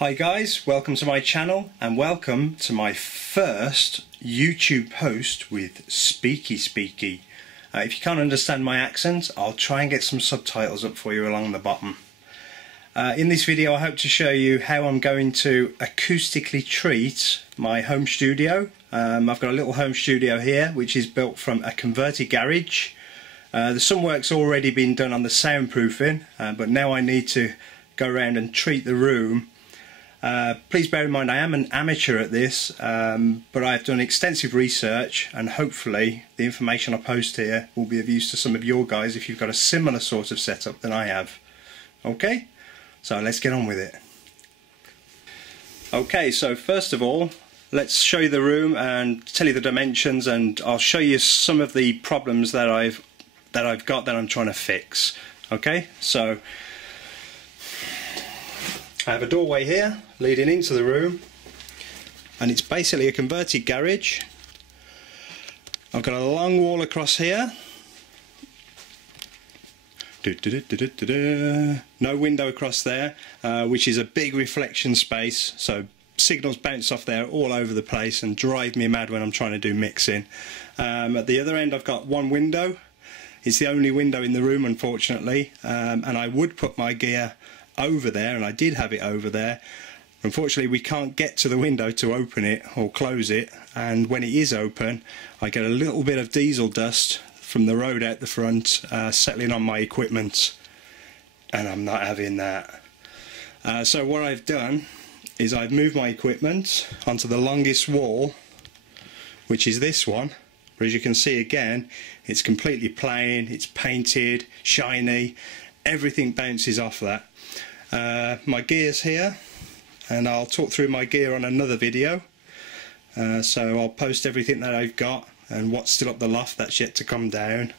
Hi guys, welcome to my channel and welcome to my first YouTube post with Speaky. If you can't understand my accent, I'll try and get some subtitles up for you along the bottom. In this video I hope to show you how I'm going to acoustically treat my home studio. I've got a little home studio here which is built from a converted garage. Some work's already been done on the soundproofing, but now I need to go around and treat the room. Please bear in mind I am an amateur at this, but I've done extensive research and hopefully the information I post here will be of use to some of your guys if you've got a similar sort of setup than I have. Okay, so let's get on with it. Okay, so first of all let's show you the room and tell you the dimensions, and I'll show you some of the problems that I've got that I'm trying to fix. Okay, so I have a doorway here leading into the room and it's basically a converted garage. I've got a long wall across here, no window across there, which is a big reflection space, so signals bounce off there all over the place and drive me mad when I'm trying to do mixing. At the other end I've got one window. It's the only window in the room, unfortunately, and I would put my gear over there, and I did have it over there. Unfortunately we can't get to the window to open it or close it, and when it is open I get a little bit of diesel dust from the road out the front settling on my equipment, and I'm not having that. So what I've done is I've moved my equipment onto the longest wall, which is this one. But as you can see again, it's completely plain, it's painted, shiny, everything bounces off that. My gear's here, and I'll talk through my gear on another video, so I'll post everything that I've got and what's still up the loft that's yet to come down.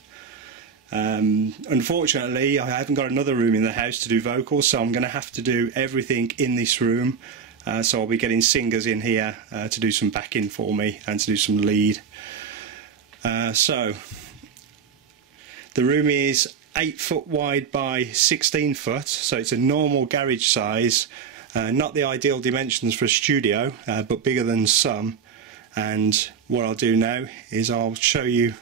Unfortunately I haven't got another room in the house to do vocals, so I'm going to have to do everything in this room, so I'll be getting singers in here to do some backing for me and to do some lead. So the room is 8 foot wide by 16 foot, so it's a normal garage size, not the ideal dimensions for a studio, but bigger than some. And what I'll do now is I'll show you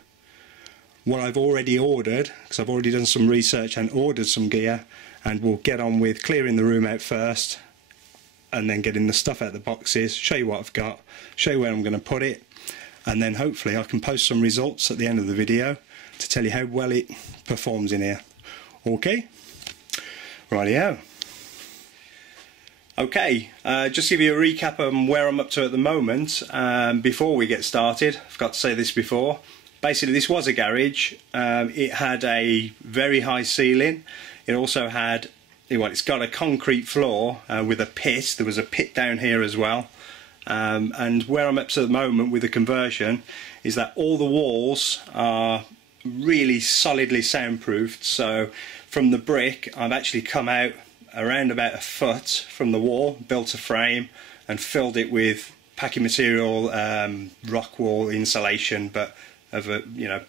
what I've already ordered, because I've already done some research and ordered some gear, and we'll get on with clearing the room out first and then getting the stuff out of the boxes, show you what I've got, show you where I'm going to put it, and then hopefully I can post some results at the end of the video to tell you how well it performs in here. Okay, rightio. Okay, just give you a recap on where I'm up to at the moment. Before we get started, I forgot to say this before. Basically this was a garage. It had a very high ceiling. It also had, well, it's got a concrete floor with a pit. There was a pit down here as well. And where I'm up to at the moment with the conversion is that all the walls are really solidly soundproofed. So from the brick I've actually come out around about a foot from the wall, built a frame and filled it with packing material, rock wall insulation, but of a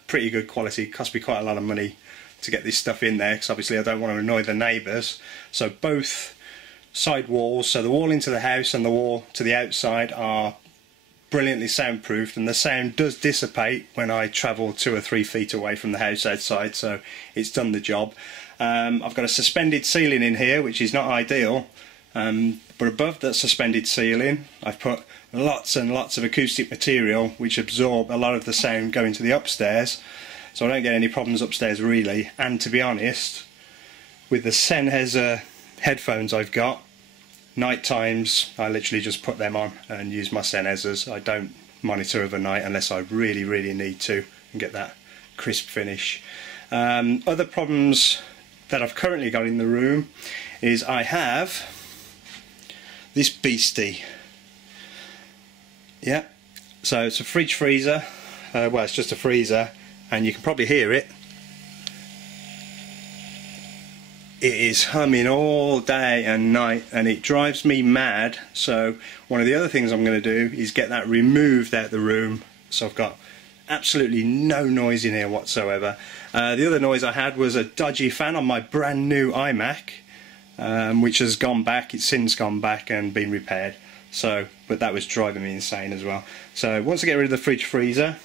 pretty good quality. It cost me quite a lot of money to get this stuff in there because obviously I don't want to annoy the neighbours. So both side walls, so the wall into the house and the wall to the outside, are brilliantly soundproofed, and the sound does dissipate when I travel 2 or 3 feet away from the house outside, so it's done the job. I've got a suspended ceiling in here which is not ideal, but above that suspended ceiling I've put lots and lots of acoustic material which absorb a lot of the sound going to the upstairs, so I don't get any problems upstairs really. And to be honest, with the Sennheiser headphones I've got, night times I literally just put them on and use my Sennheisers. I don't monitor overnight unless I really need to and get that crisp finish. Other problems that I've currently got in the room is I have this beastie. Yeah, so it's a fridge freezer, well it's just a freezer, and you can probably hear it. It is humming all day and night and it drives me mad. So one of the other things I'm going to do is get that removed out of the room, so I've got absolutely no noise in here whatsoever. The other noise I had was a dodgy fan on my brand new iMac. which has gone back. It's since gone back and been repaired. So, but that was driving me insane as well. So once I get rid of the fridge freezer,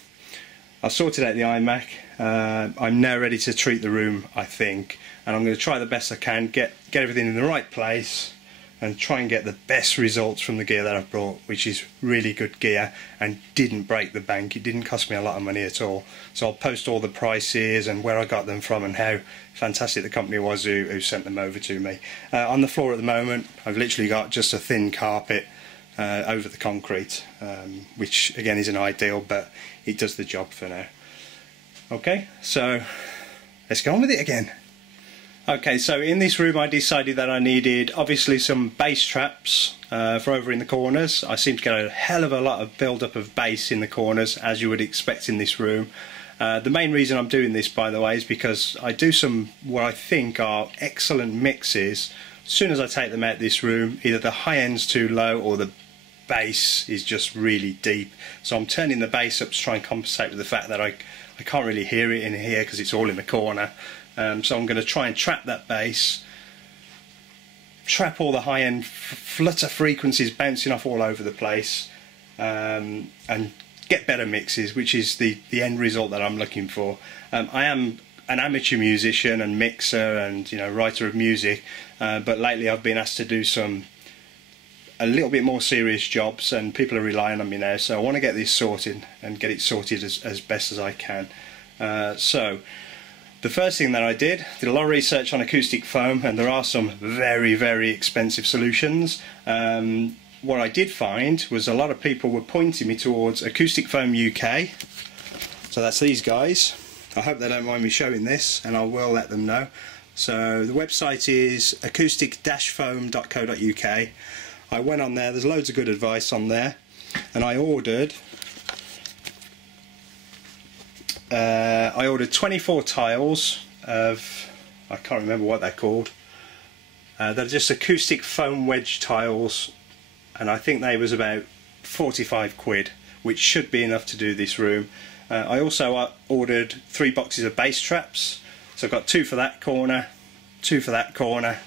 I've sorted out the iMac. I'm now ready to treat the room, I think, and I'm going to try the best I can, get everything in the right place and try and get the best results from the gear that I've brought, which is really good gear and didn't break the bank. It didn't cost me a lot of money at all. So I'll post all the prices and where I got them from and how fantastic the company was who sent them over to me. On the floor at the moment, I've literally got just a thin carpet over the concrete, which again isn't ideal, but it does the job for now. Okay, so let's go on with it again. Okay, so in this room I decided that I needed obviously some bass traps for over in the corners. I seem to get a hell of a lot of build-up of bass in the corners, as you would expect in this room. The main reason I'm doing this, by the way, is because I do some what I think are excellent mixes. As soon as I take them out of this room, either the high end's too low or the bass is just really deep. So I'm turning the bass up to try and compensate with the fact that I can't really hear it in here because it's all in the corner. So I'm going to try and trap that bass, trap all the high-end flutter frequencies bouncing off all over the place, and get better mixes, which is the end result that I'm looking for. I am an amateur musician and mixer and writer of music, but lately I've been asked to do a little bit more serious jobs and people are relying on me now, so I want to get this sorted and get it sorted as best as I can. So the first thing that I did a lot of research on acoustic foam, and there are some very expensive solutions. What I did find was a lot of people were pointing me towards Acoustic Foam UK, so that's these guys. I hope they don't mind me showing this, and I will let them know. So the website is acoustic-foam.co.uk. I went on there, there's loads of good advice on there, and I ordered 24 tiles of, I can't remember what they're called. They're just acoustic foam wedge tiles, and I think they was about 45 quid, which should be enough to do this room. I also ordered 3 boxes of bass traps, so I've got 2 for that corner, 2 for that corner,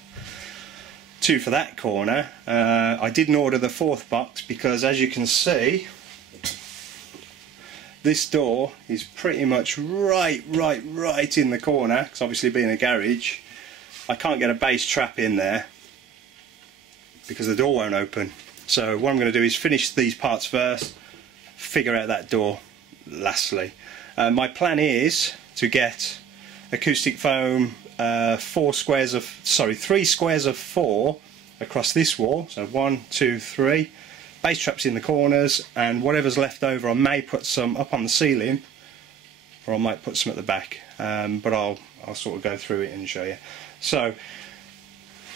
2 for that corner. I didn't order the 4th box because, as you can see, this door is pretty much right in the corner, because obviously being a garage I can't get a bass trap in there because the door won't open. So what I'm going to do is finish these parts first, figure out that door lastly. My plan is to get acoustic foam 3 squares of 4 across this wall, so 1, 2, 3, bass traps in the corners, and whatever's left over I may put some up on the ceiling, or I might put some at the back, but I'll sort of go through it and show you. So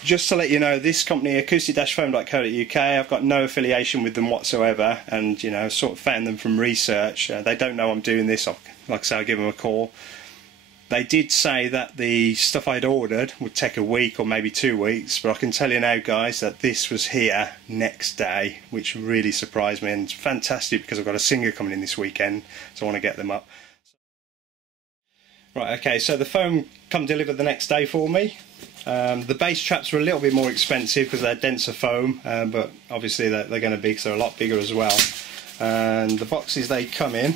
just to let you know, this company, acoustic-foam.co.uk, I've got no affiliation with them whatsoever, and sort of found them from research. They don't know I'm doing this. Like I say, I'll give them a call. They did say that the stuff I'd ordered would take a week or maybe 2 weeks, but I can tell you now, guys, that this was here next day, which really surprised me, and it's fantastic because I've got a singer coming in this weekend, so I want to get them up. Right, okay, so the foam come delivered the next day for me. The bass traps were a little bit more expensive because they're denser foam, but obviously they're going to be, because they're a lot bigger as well. And the boxes they come in,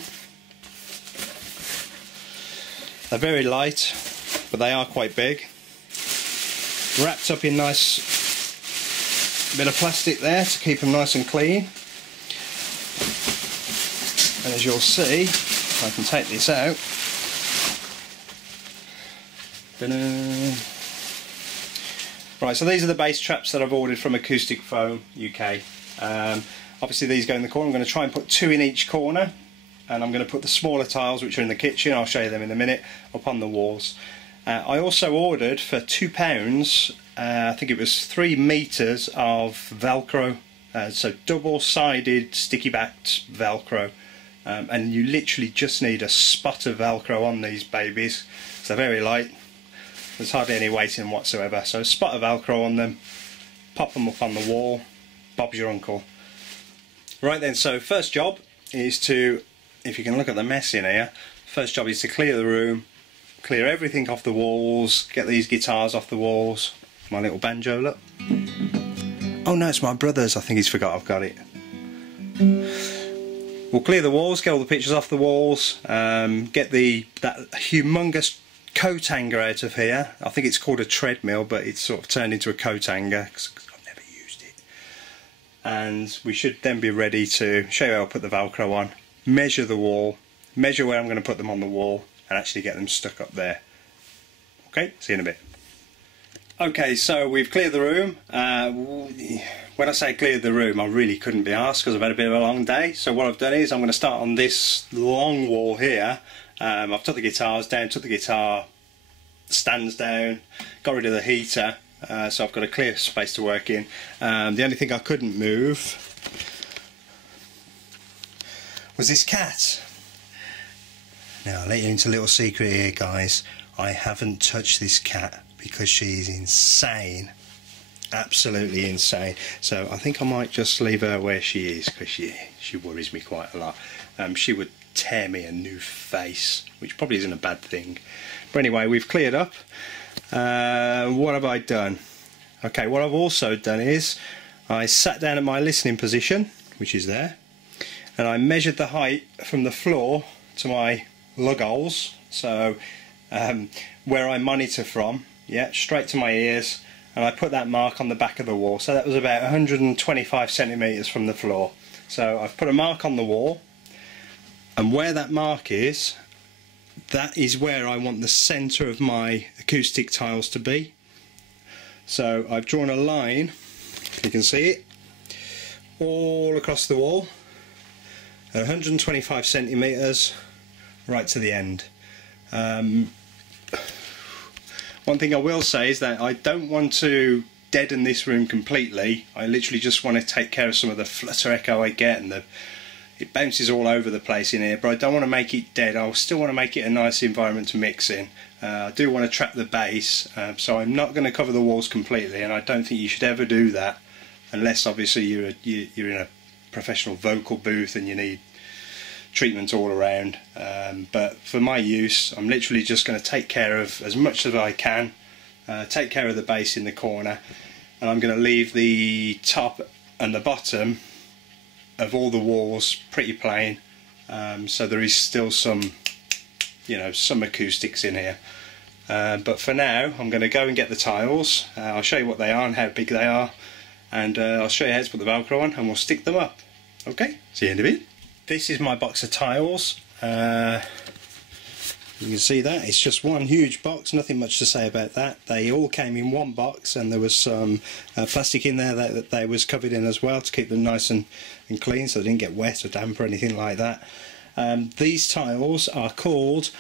they're very light, but they are quite big. Wrapped up in nice bit of plastic there to keep them nice and clean. And as you'll see, I can take this out. Right, so these are the bass traps that I've ordered from Acoustic Foam UK. Obviously these go in the corner. I'm going to try and put 2 in each corner, and I'm going to put the smaller tiles, which are in the kitchen, I'll show you them in a minute, up on the walls. I also ordered for £2, I think it was 3 meters of velcro, so double-sided sticky-backed velcro, and you literally just need a spot of velcro on these babies. So they're very light. There's hardly any weight in them whatsoever, so a spot of velcro on them, pop them up on the wall, Bob's your uncle. Right then, so first job is to, if you can look at the mess in here, first job is to clear the room, clear everything off the walls, get these guitars off the walls, My little banjo, look. Oh no, it's my brother's. I think he's forgot I've got it. We'll clear the walls, get all the pictures off the walls, get that humongous coat hanger out of here. I think it's called a treadmill, but it's sort of turned into a coat hanger because I've never used it. And we should then be ready to show you how I'll put the Velcro on, measure the wall, measure where I'm going to put them on the wall, and actually get them stuck up there. Okay, see you in a bit. Okay, so we've cleared the room. When I say cleared the room, I really couldn't be arsed because I've had a bit of a long day. So what I've done is I'm going to start on this long wall here. I've took the guitars down, took the guitar stands down, got rid of the heater, so I've got a clear space to work in. The only thing I couldn't move was this cat. Now I'll let you into a little secret here, guys. I haven't touched this cat because she's insane, absolutely insane. So I think I might just leave her where she is because she worries me quite a lot. She would tear me a new face, which probably isn't a bad thing. But anyway, we've cleared up. What have I done? Okay, what I've also done is I sat down at my listening position, which is there, and I measured the height from the floor to my lug holes, so where I monitor from, yeah, straight to my ears, and I put that mark on the back of the wall. So that was about 125 centimetres from the floor. So I've put a mark on the wall, and where that mark is, that is where I want the centre of my acoustic tiles to be. So I've drawn a line, if you can see it, all across the wall at 125 centimetres right to the end. One thing I will say is that I don't want to deaden this room completely. I literally just want to take care of some of the flutter echo I get, and it bounces all over the place in here, but I don't want to make it dead. I still want to make it a nice environment to mix in. I do want to trap the bass, so I'm not going to cover the walls completely, and I don't think you should ever do that unless obviously you're in a professional vocal booth and you need treatment all around. But for my use, I'm literally just going to take care of as much as I can, take care of the bass in the corner, and I'm going to leave the top and the bottom of all the walls pretty plain, so there is still some, you know, some acoustics in here. But for now I'm going to go and get the tiles. I'll show you what they are and how big they are, and I'll show you how to put the Velcro on, and we'll stick them up. Okay, see you in a bit. This is my box of tiles. You can see that it's just one huge box, nothing much to say about that. They all came in one box, and there was some plastic in there that they was covered in as well to keep them nice and clean, so they didn't get wet or damp or anything like that. These tiles are called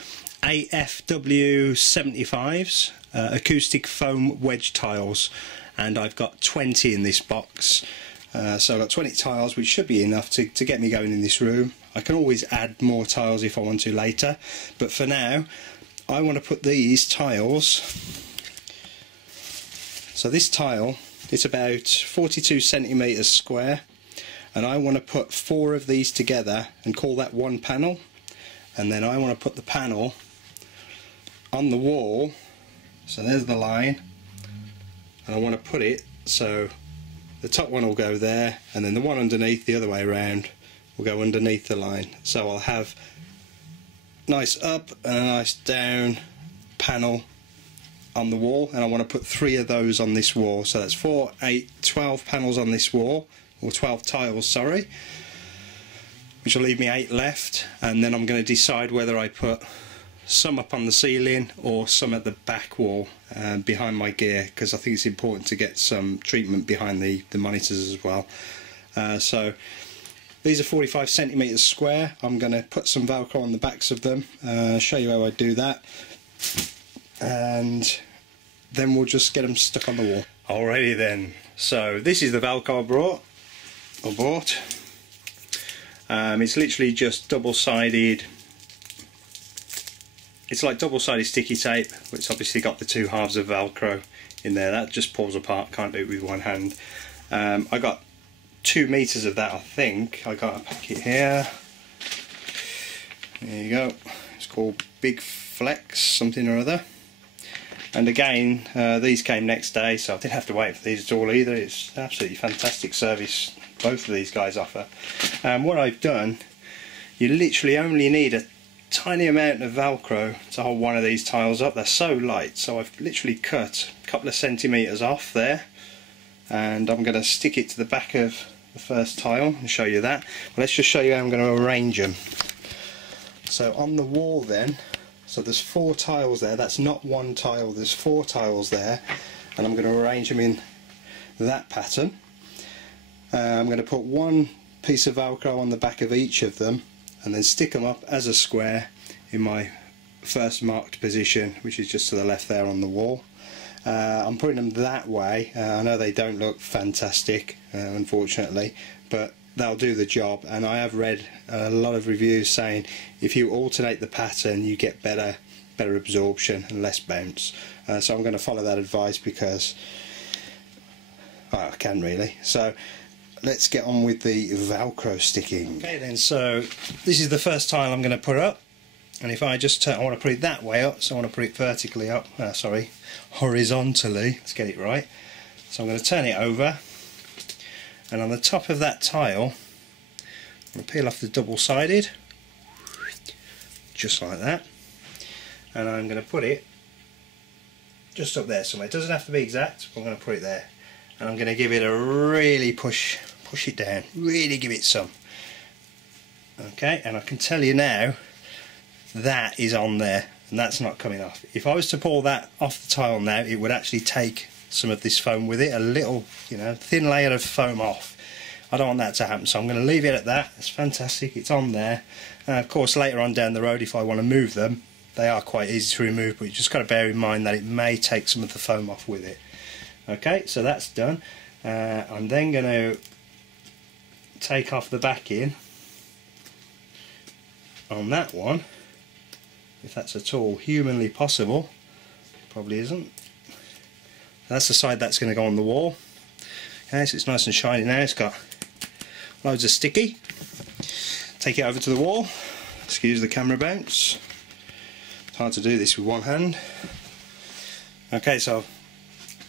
AFW 75s, acoustic foam wedge tiles, and I've got 20 in this box. So I've got 20 tiles, which should be enough to get me going in this room. I can always add more tiles if I want to later, but for now I want to put these tiles. So this tile, it's about 42 centimetres square, and I want to put 4 of these together and call that one panel, and then I want to put the panel on the wall. So there's the line, and I want to put it so the top one will go there, and then the one underneath the other way around will go underneath the line. So I'll have nice up and a nice down panel on the wall, and I want to put 3 of those on this wall. So that's 4, 8, 12 panels on this wall, or 12 tiles, sorry, which will leave me 8 left, and then I'm going to decide whether I put some up on the ceiling or some at the back wall behind my gear, because I think it's important to get some treatment behind the monitors as well. So these are 45 centimetres square. I'm going to put some Velcro on the backs of them, show you how I do that, and then we'll just get them stuck on the wall. Alrighty then, so this is the Velcro I bought. It's literally just double-sided. It's like double-sided sticky tape, but it's obviously got the 2 halves of Velcro in there. That just pulls apart, can't do it with one hand. I got 2 meters of that, I think. I got a packet here. There you go. It's called Big Flex something or other. And again, these came next day, so I didn't have to wait for these at all either. It's absolutely fantastic service both of these guys offer. What I've done, you literally only need a tiny amount of velcro to hold one of these tiles up. They're so light, so I've literally cut a couple of centimetres off there, and I'm going to stick it to the back of the first tile and show you that. But let's just show you how I'm going to arrange them. So on the wall then, so there's 4 tiles there, that's not one tile, there's 4 tiles there, and I'm going to arrange them in that pattern. I'm going to put one piece of velcro on the back of each of them and then stick them up as a square in my first marked position, which is just to the left there on the wall. I'm putting them that way. I know they don't look fantastic, unfortunately, but they'll do the job, and I have read a lot of reviews saying if you alternate the pattern you get better absorption and less bounce. So I'm going to follow that advice because I can really. So let's get on with the velcro sticking. Okay then, so this is the first tile I'm going to put up, and if I just turn, I want to put it that way up, so I want to put it vertically up, sorry, horizontally, let's get it right. So I'm going to turn it over, and on the top of that tile I'm going to peel off the double-sided, just like that, and I'm going to put it just up there somewhere. It doesn't have to be exact, but I'm going to put it there. And I'm going to give it a really push it down, really give it some. Okay, and I can tell you now that is on there and that's not coming off. If I was to pull that off the tile now, it would actually take some of this foam with it, a little, you know, thin layer of foam off. I don't want that to happen, so I'm going to leave it at that. It's fantastic, it's on there. Of course later on down the road, if I want to move them, they are quite easy to remove, but you just got to bear in mind that it may take some of the foam off with it. Okay, so that's done. I'm then going to take off the backing on that one, if that's at all humanly possible. Probably isn't. That's the side that's going to go on the wall. Okay, so it's nice and shiny now. It's got loads of sticky. Take it over to the wall. Excuse the camera bounce. It's hard to do this with one hand. Okay, so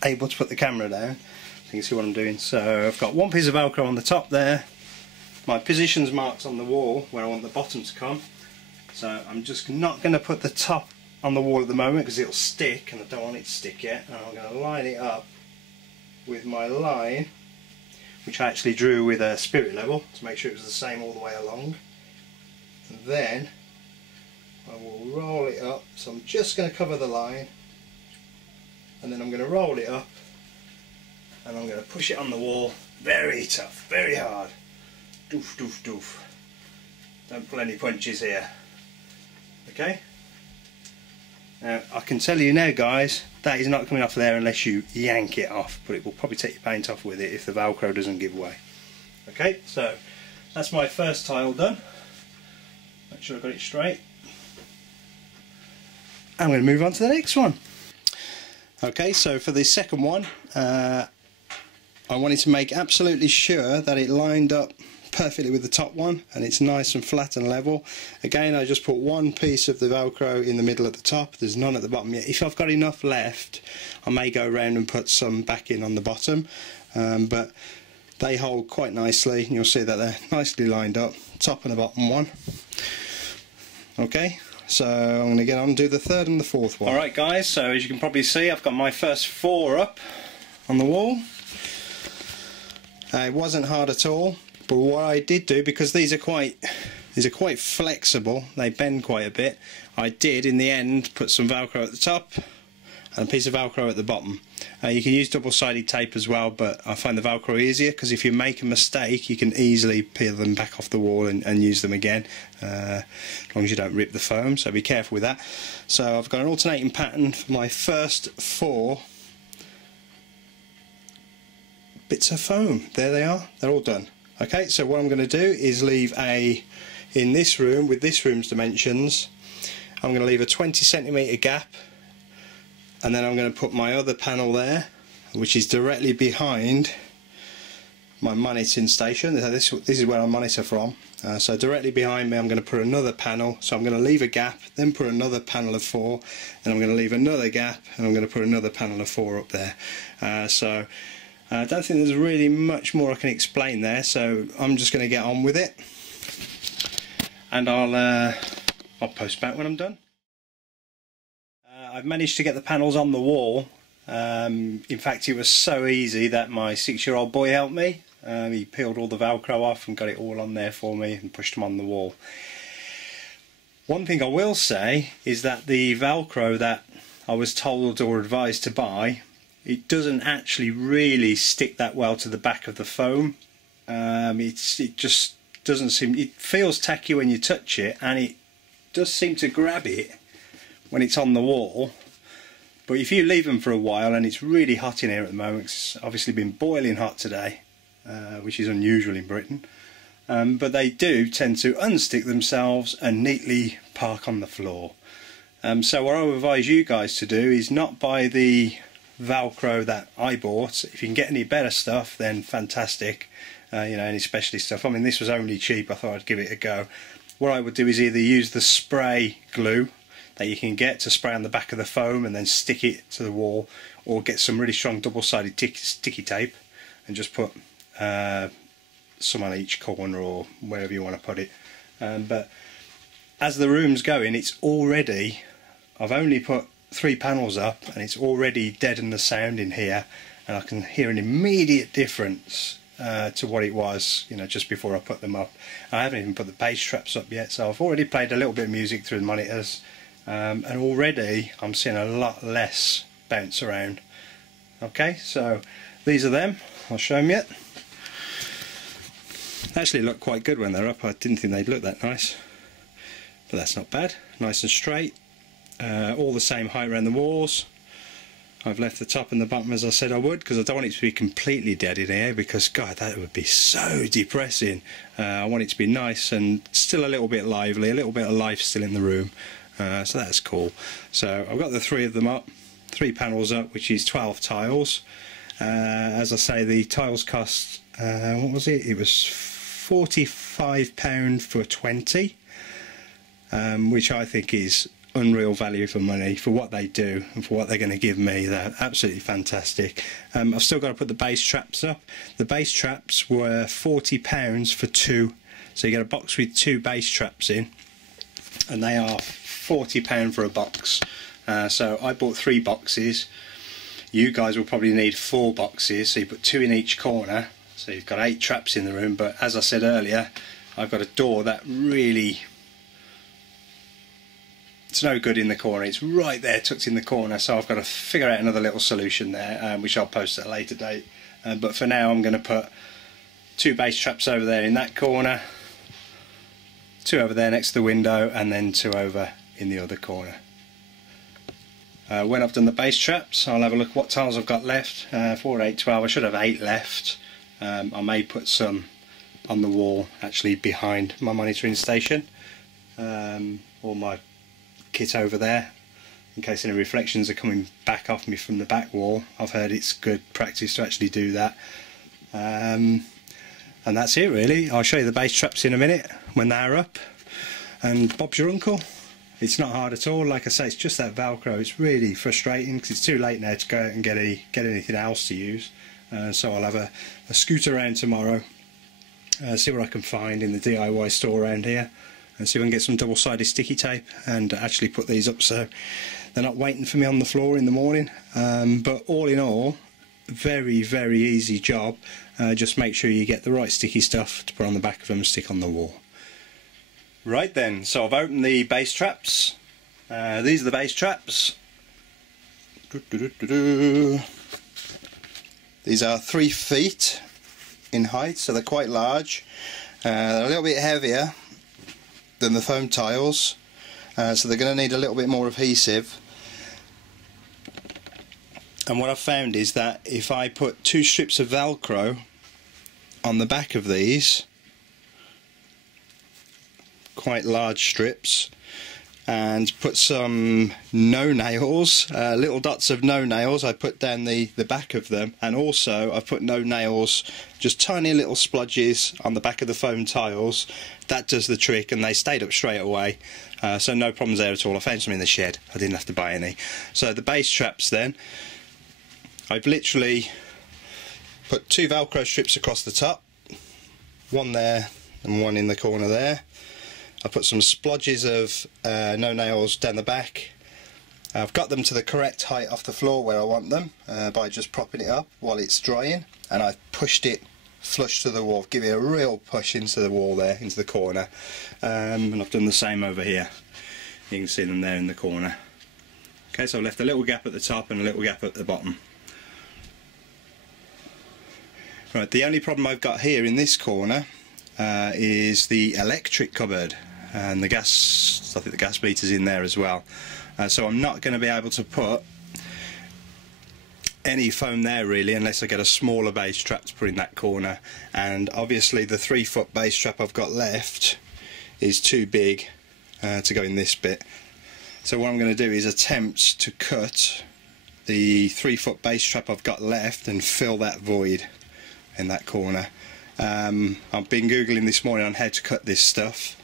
able to put the camera down so you can see what I'm doing. So I've got one piece of velcro on the top there, my positions marked on the wall where I want the bottom to come, so I'm just not going to put the top on the wall at the moment because it'll stick and I don't want it to stick yet, and I'm going to line it up with my line, which I actually drew with a spirit level to make sure it was the same all the way along, and then I will roll it up. So I'm just going to cover the line, and then I'm going to roll it up and I'm going to push it on the wall very tough, very hard. Doof, doof, doof. Don't pull any punches here. Okay? Now I can tell you now guys, that is not coming off there unless you yank it off, but it will probably take your paint off with it if the velcro doesn't give way. Okay, so that's my first tile done. Make sure I got it straight. I'm going to move on to the next one. Okay, so for the second one, I wanted to make absolutely sure that it lined up perfectly with the top one and it's nice and flat and level. Again, I just put one piece of the velcro in the middle at the top, there's none at the bottom yet. If I've got enough left, I may go around and put some back in on the bottom, but they hold quite nicely and you'll see that they're nicely lined up, top and the bottom one. Okay. So I'm going to get on and do the third and the fourth one. Alright guys, so as you can probably see, I've got my first 4 up on the wall. It wasn't hard at all, but what I did do, because these are quite flexible, they bend quite a bit, I did in the end put some velcro at the top and a piece of velcro at the bottom. You can use double-sided tape as well, but I find the velcro easier because if you make a mistake you can easily peel them back off the wall and use them again, as long as you don't rip the foam, so be careful with that. So I've got an alternating pattern for my first 4 bits of foam. There they are, they're all done. Okay, so what I'm going to do is leave in this room, with this room's dimensions, I'm going to leave a 20cm gap, and then I'm going to put my other panel there, which is directly behind my monitoring station. This is where I monitor from. So directly behind me I'm going to put another panel, so I'm going to leave a gap, then put another panel of 4, and I'm going to leave another gap, and I'm going to put another panel of 4 up there. So I don't think there's really much more I can explain there, so I'm just going to get on with it, and I'll post back when I'm done. I've managed to get the panels on the wall. In fact, it was so easy that my 6-year-old boy helped me. He peeled all the velcro off and got it all on there for me and pushed them on the wall. One thing I will say is that the velcro that I was told or advised to buy, it doesn't actually really stick that well to the back of the foam. It just doesn't seem, it feels tacky when you touch it, and it does seem to grab it when it's on the wall. But if you leave them for a while, and it's really hot in here at the moment, it's obviously been boiling hot today, which is unusual in Britain, but they do tend to unstick themselves and neatly park on the floor. So what I would advise you guys to do is not buy the velcro that I bought. If you can get any better stuff, then fantastic, you know, any specialty stuff. I mean, this was only cheap, I thought I'd give it a go. What I would do is either use the spray glue that you can get to spray on the back of the foam and then stick it to the wall, or get some really strong double-sided sticky tape and just put some on each corner or wherever you want to put it. But as the room's going, it's already, I've only put 3 panels up and it's already deadened the sound in here, and I can hear an immediate difference to what it was, you know, just before I put them up. I haven't even put the bass traps up yet, so I've already played a little bit of music through the monitors. And already I'm seeing a lot less bounce around. Okay, so these are them. I'll show them you. They actually look quite good when they're up. I didn't think they'd look that nice, but that's not bad. Nice and straight. All the same height around the walls. I've left the top and the bottom as I said I would, because I don't want it to be completely dead in here, because God, that would be so depressing. I want it to be nice and still a little bit lively, a little bit of life still in the room. So that's cool. So I've got the 3 of them up, 3 panels up, which is 12 tiles. As I say, the tiles cost, what was it? It was £45 for 20, which I think is unreal value for money for what they do and for what they're going to give me. They're absolutely fantastic. I've still got to put the bass traps up. The bass traps were £40 for 2, so you get a box with 2 bass traps in, and they are £40 for a box. So I bought 3 boxes. You guys will probably need 4 boxes, so you put 2 in each corner, so you've got 8 traps in the room. But as I said earlier, I've got a door that really, it's no good in the corner. It's right there tucked in the corner, so I've got to figure out another little solution there, which I'll post at a later date. But for now I'm going to put 2 bass traps over there in that corner, 2 over there next to the window, and then 2 over in the other corner. When I've done the bass traps, I'll have a look what tiles I've got left. 4, 8, 12, I should have 8 left. I may put some on the wall actually behind my monitoring station, or my kit over there, in case any reflections are coming back off me from the back wall. I've heard it's good practice to actually do that. And that's it really. I'll show you the bass traps in a minute when they're up, and Bob's your uncle. It's not hard at all. Like I say, it's just that velcro. It's really frustrating because it's too late now to go out and get anything else to use. So I'll have a scoot around tomorrow, see what I can find in the DIY store around here, and see if I can get some double-sided sticky tape and actually put these up so they're not waiting for me on the floor in the morning. But all in all, very, very easy job. Just make sure you get the right sticky stuff to put on the back of them and stick on the wall. Right then, so I've opened the bass traps. These are the bass traps. These are 3 feet in height, so they're quite large. They're a little bit heavier than the foam tiles, so they're going to need a little bit more adhesive. And what I've found is that if I put 2 strips of velcro on the back of these, quite large strips, and put some no nails, little dots of no nails. I put down the back of them, and also I've put no nails, just tiny little splodges on the back of the foam tiles. That does the trick, and they stayed up straight away, so no problems there at all. I found some in the shed, I didn't have to buy any. So the bass traps then, I've literally put 2 velcro strips across the top, one there and one in the corner there. I put some splodges of no nails down the back. I've got them to the correct height off the floor where I want them by just propping it up while it's drying, and I've pushed it flush to the wall, give it a real push into the wall there, into the corner, and I've done the same over here. You can see them there in the corner. Okay, so I've left a little gap at the top and a little gap at the bottom. Right, the only problem I've got here in this corner is the electric cupboard, and the gas, I think the gas meter's in there as well, so I'm not going to be able to put any foam there really unless I get a smaller bass trap to put in that corner, and obviously the 3-foot bass trap I've got left is too big to go in this bit. So what I'm going to do is attempt to cut the 3-foot bass trap I've got left and fill that void in that corner. I've been googling this morning on how to cut this stuff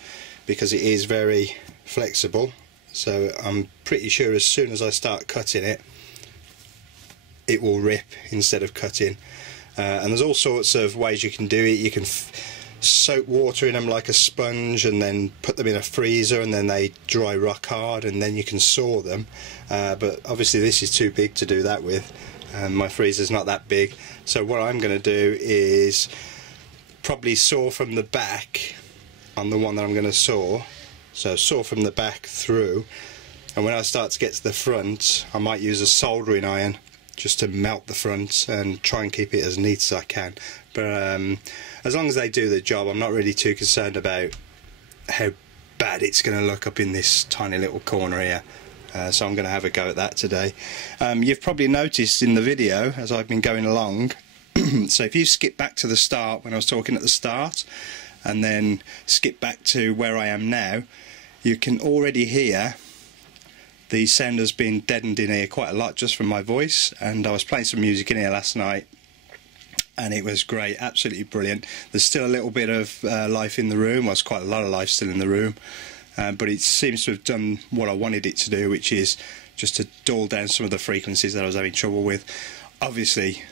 because it is very flexible, so I'm pretty sure as soon as I start cutting it, it will rip instead of cutting. And there's all sorts of ways you can do it. You can soak water in them like a sponge and then put them in a freezer, and then they dry rock hard, and then you can saw them, but obviously this is too big to do that with, and my freezer's not that big. So what I'm going to do is probably saw from the back on the one that I'm going to saw, so saw from the back through, and when I start to get to the front I might use a soldering iron just to melt the front and try and keep it as neat as I can. But as long as they do the job, I'm not really too concerned about how bad it's going to look up in this tiny little corner here. So I'm going to have a go at that today. You've probably noticed in the video as I've been going along, so if you skip back to the start when I was talking at the start, and then skip back to where I am now, you can already hear the sound has been deadened in here quite a lot just from my voice. And I was playing some music in here last night and it was great, absolutely brilliant. There's still a little bit of life in the room, well, there's quite a lot of life still in the room, but it seems to have done what I wanted it to do, which is just to dull down some of the frequencies that I was having trouble with. Obviously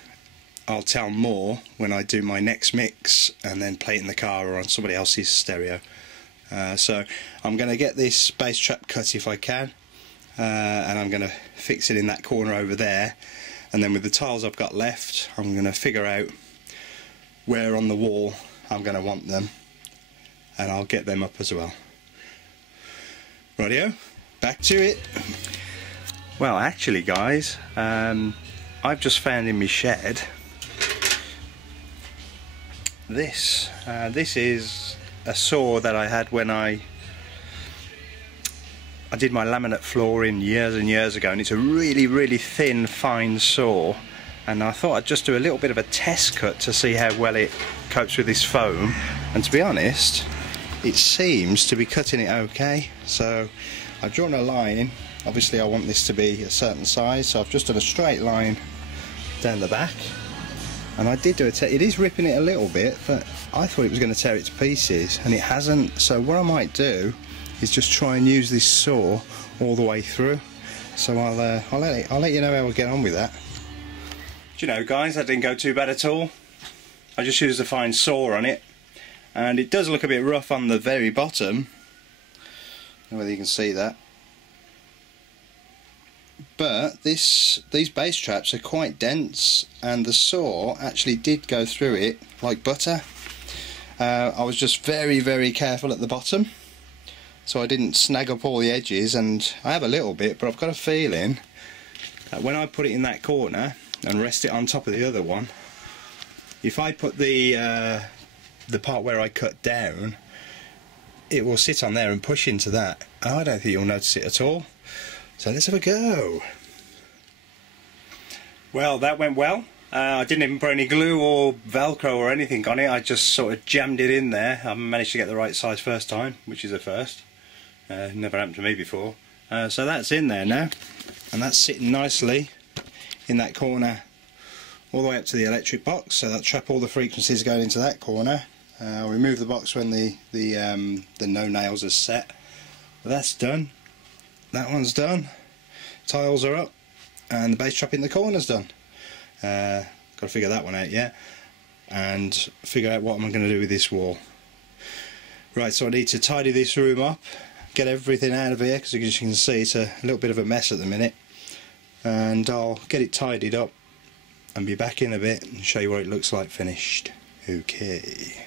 I'll tell more when I do my next mix and then play it in the car or on somebody else's stereo. So I'm going to get this bass trap cut if I can, and I'm going to fix it in that corner over there, and then with the tiles I've got left I'm going to figure out where on the wall I'm going to want them, and I'll get them up as well. Rightio, back to it. Well actually guys, I've just found in my shed this. This is a saw that I had when I did my laminate flooring years and years ago, and it's a really thin fine saw, and I thought I'd just do a little bit of a test cut to see how well it copes with this foam, and to be honest it seems to be cutting it okay. So I've drawn a line. Obviously I want this to be a certain size, so I've just done a straight line down the back, and I did do it is ripping it a little bit, but I thought it was going to tear it to pieces and it hasn't. So what I might do is just try and use this saw all the way through. So I'll let you know how we get on with that. Do you know guys, that didn't go too bad at all. I just used a fine saw on it, and it does look a bit rough on the very bottom. I don't know whether you can see that. But these bass traps are quite dense, and the saw actually did go through it like butter. I was just very careful at the bottom, so I didn't snag up all the edges, and I have a little bit, but I've got a feeling that when I put it in that corner and rest it on top of the other one, if I put the part where I cut down, it will sit on there and push into that. I don't think you'll notice it at all. So let's have a go. Well, that went well. I didn't even put any glue or velcro or anything on it. I just sort of jammed it in there. I managed to get the right size first time, which is a first. Never happened to me before. So that's in there now, and that's sitting nicely in that corner all the way up to the electric box, so that'll trap all the frequencies going into that corner. I'll remove the box when the no nails are set. But that's done. That one's done. Tiles are up, and the bass trap in the corner's done. Got to figure that one out yet, and figure out what I'm going to do with this wall. Right, so I need to tidy this room up, get everything out of here, because as you can see it's a little bit of a mess at the minute, and I'll get it tidied up and be back in a bit and show you what it looks like finished. Okay.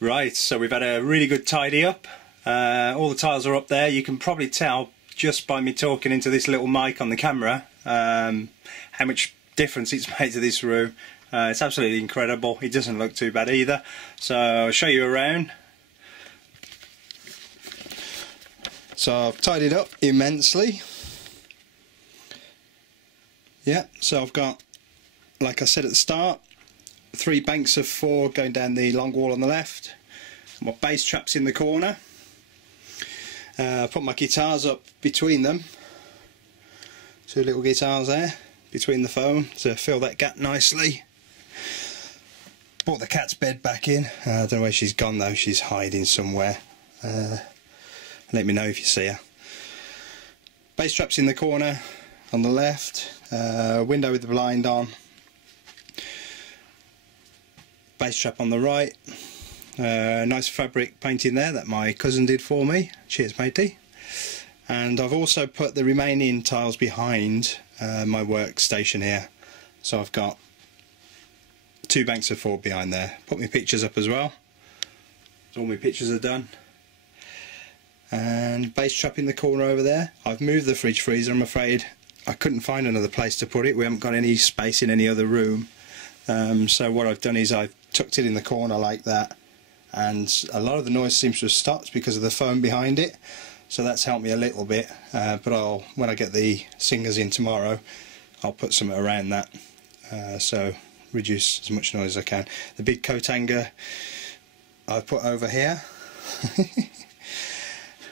Right, so we've had a really good tidy up. All the tiles are up there. You can probably tell just by me talking into this little mic on the camera how much difference it's made to this room. It's absolutely incredible. It doesn't look too bad either. So I'll show you around. So I've tidied up immensely. Yeah, so I've got, like I said at the start, 3 banks of 4 going down the long wall on the left. My bass traps in the corner. Put my guitars up between them. 2 little guitars there between the foam to fill that gap nicely. Brought the cat's bed back in. I don't know where she's gone though. She's hiding somewhere. Let me know if you see her. Bass traps in the corner on the left. Window with the blind on. Bass trap on the right. Nice fabric painting there that my cousin did for me. Cheers, matey. And I've also put the remaining tiles behind my workstation here. So I've got 2 banks of 4 behind there. Put my pictures up as well. So all my pictures are done. And bass trap in the corner over there. I've moved the fridge freezer. I'm afraid I couldn't find another place to put it. We haven't got any space in any other room. So what I've done is I've tucked it in the corner like that, and a lot of the noise seems to have stopped because of the foam behind it, so that's helped me a little bit. But when I get the singers in tomorrow, I'll put something around that, so reduce as much noise as I can. The big coat hanger I've put over here.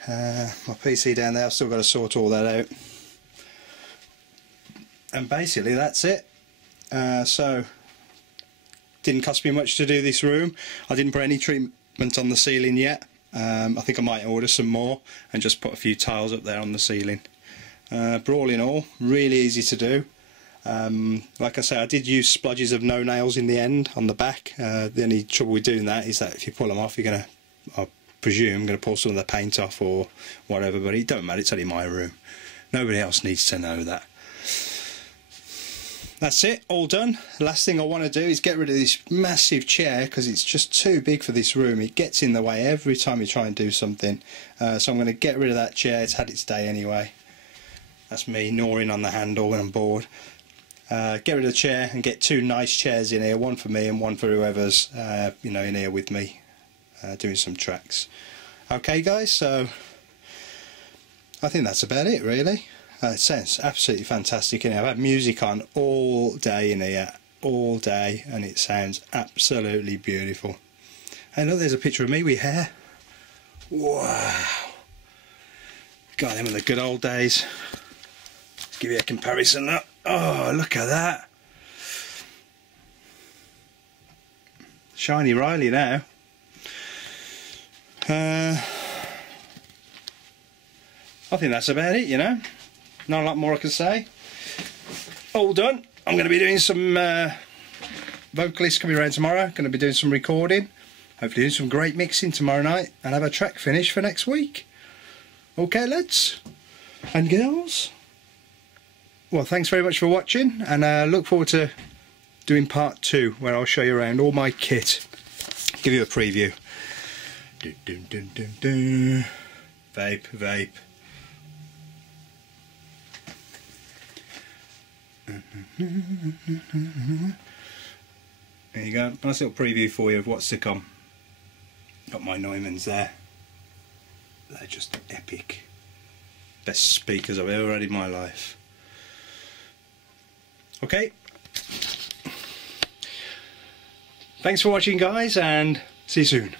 My PC down there, I've still got to sort all that out, and basically that's it. So didn't cost me much to do this room. I didn't put any treatment on the ceiling yet. I think I might order some more and just put a few tiles up there on the ceiling. But all in all, really easy to do. Like I say, I did use splodges of no nails in the end on the back. The only trouble with doing that is that if you pull them off, you're going to, I presume, going to pull some of the paint off or whatever, but it don't matter, it's only my room. Nobody else needs to know that. That's it, all done. The last thing I want to do is get rid of this massive chair because it's just too big for this room. It gets in the way every time you try and do something. So I'm going to get rid of that chair. It's had its day anyway. That's me gnawing on the handle when I'm bored. Get rid of the chair and get 2 nice chairs in here, one for me and one for whoever's you know, in here with me doing some tracks. Okay guys, so I think that's about it really. It sounds absolutely fantastic in here. I've had music on all day in here, all day, and it sounds absolutely beautiful. Hey look, there's a picture of me with hair. Wow. God, them in the good old days. Give you a comparison, look. Oh, look at that. Shiny Riley now. I think that's about it, you know. Not a lot more I can say. All done. I'm going to be doing some vocalists coming around tomorrow. Going to be doing some recording. Hopefully doing some great mixing tomorrow night and have a track finished for next week. Okay lads and girls. Well, thanks very much for watching, and look forward to doing part 2 where I'll show you around all my kit. Give you a preview. Vape, vape. There you go, nice little preview for you of what's to come. Got my Neumanns there. They're just epic. Best speakers I've ever had in my life. Okay. Thanks for watching guys, and see you soon.